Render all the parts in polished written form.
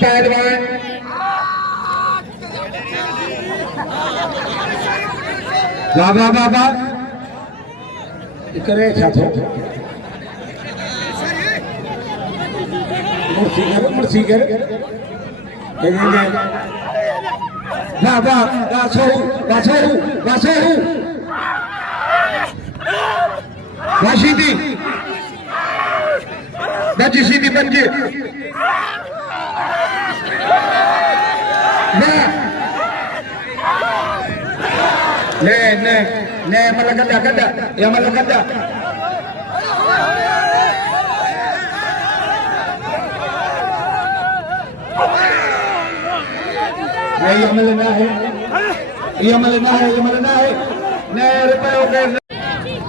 पहलवान बाबा बाबा करे छातो मुर्सी कर बाबा बासो बासो बासो वाशीदी बच्ची सीधी बच्ची ne malah kada ya malah kada ये मलना है ये मलना है ये मलना है ने रुपयों के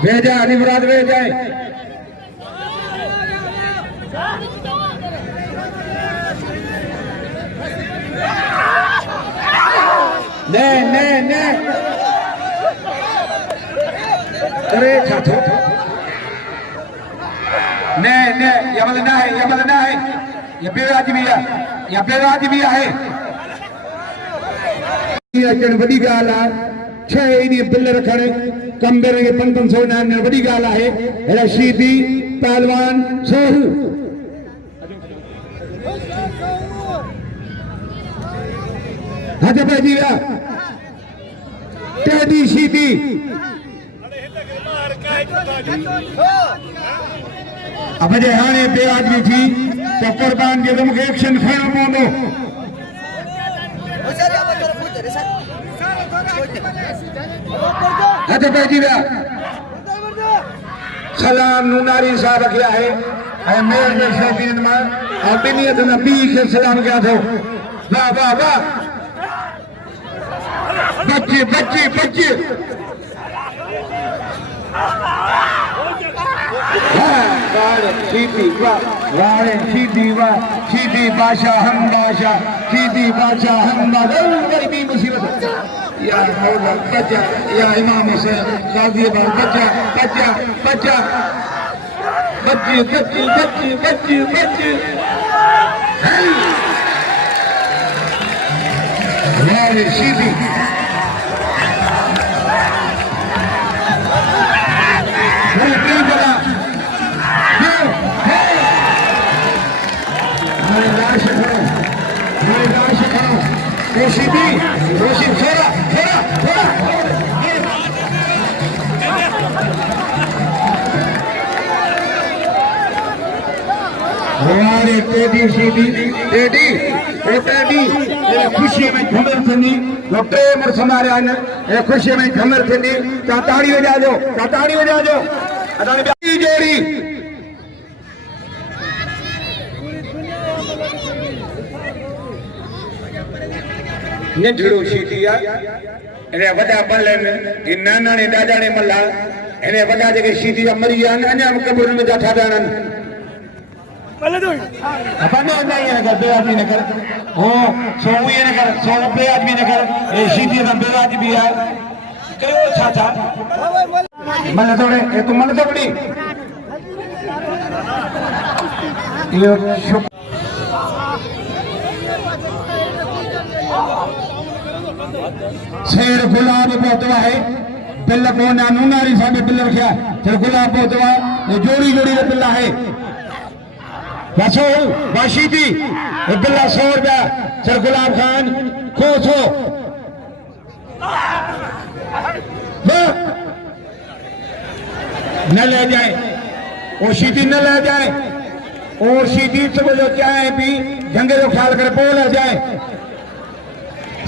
भेजा निवराद भेजा ने ने ने अरे छातो ने ने ये मलना है ये बेराजमिया है अचण वॾी ॻाल्हि आहे 6 ॾींहं बिल रखण कंबेर खे 500 ॾियण वॾी ॻाल्हि आहे रशीदी पहलवान सोहू हथ पइजी विया टेडी शीदी अब जे हाणे बेआदमी थी त क़ुर्बान जे त मूंखे एक्शन खणणो पवंदो हथ पइजी विया सलाम नूनारी साहब खे आहे ऐं मेयर जे शौक़ीन मां ऐं ॿिन्ही हथनि ॿी खे सलाम कया अथव वाह वाह वाह बच्चे बच्चे बच्चे सीधी बादशाह हम बादशाह सीधी बादशाह हम बादशाह बड़ी मुसीबत या मौला बच्चा या इमाम हुसैन गाजियाबाद बच्चा बच्चा बच्चा बच्चे बच्चे बच्चे बच्चे बच्चे वारे सीधी रोशिदी रोशिद थोड़ा थोड़ा थोड़ा हमारे टेडी सीधी टेडी ओ टेडी खुशी में झूमर थी वो प्रेम और समारे आने खुशी में झूमर थी ताड़ी वजा दो अदानी जोड़ी निठड़ो शीतिया इने वडा बलन कि नाना ने दादा ने मल्ला इने वडा जे शीतिया मरी आन अन्या कब्र में जाठा दानन बले दो अपन नहीं है कर बेआदमी ने कर ओ सोई ने कर सो बेआदमी ने कर ए शीतिया ना बेआदमी है कयो छाछा मले तोड़े ए तू मले तोड़ी यो शेर गुलाब पोतवा है बिल को नूनारी साहब बिल रखा शेर गुलाब पोतवा जोड़ी जोड़ी का बिल्ला है बसो वाशीदी बिल्ला 100 रुपया शेर गुलाब खान खोसो न ले जाए वो शीदी न ले जाए और शीदी सुबह जो चाहे भी जंगे जो ख्याल कर बोल जाए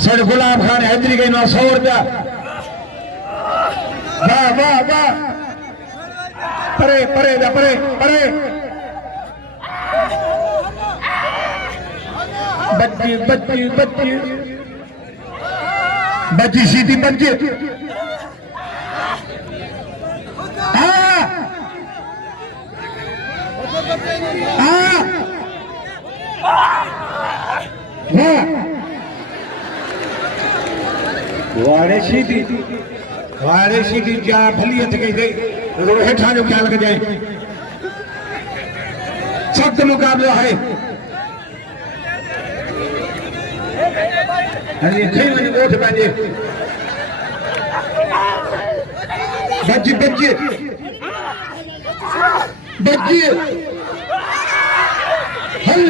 सर गुलाब खान हैदरी गई 100 रुपया वाह वाह वाह परे परे परे परे बच्ची बच्ची बच्ची बच्ची सीधी बच्ची वारे सीधी जा भली हथ कई हेठा जो ख्याल कजाए सख्त मुकाबला है गोठ पंहिंजे बच हल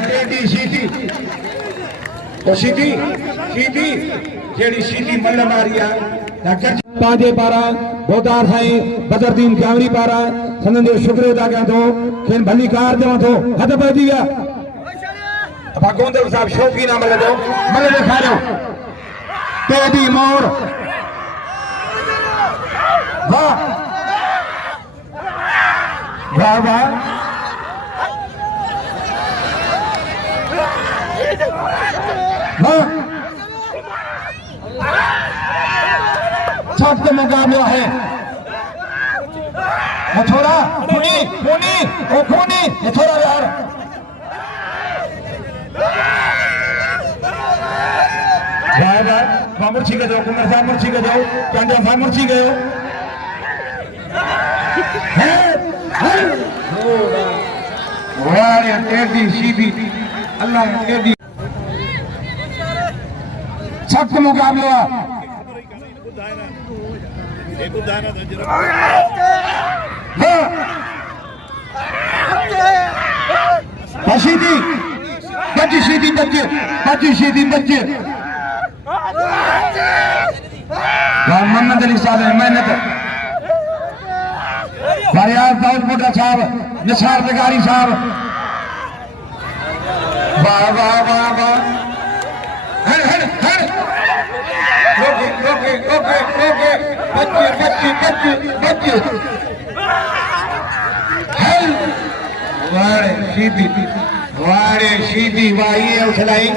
टेढ़ी सीधी सीधी जेड़ी सीधी मल मारी पांजे पारा बोदार साईं बदरुद्दीन कावरी पारा संदन जो शुक्र अदा कयां थो खेन भली कार देवां थो हथ पइजी विया गोंदल साहब शौक़ीन मल ॾेखारियो टेढ़ी मोड़ वाह वाह वाह सख्त मुकाबला है छोरा खूनी ये छोरा यार मुर्ची के जाओ कुमार साहब मुर्ची के जाओ चांदा साहब मुर्ची गयो टेढ़ी सीधी अल्लाह टेढ़ी सख्त मुकाबला सीधी बच्चे मोहम्मद अली साहब मेहनत फरियाद दाऊदपुरा साहब निसार बेगारी साहब वाह वाह वाह वाह बच्चे वाड़े सीधी वाही उछलाई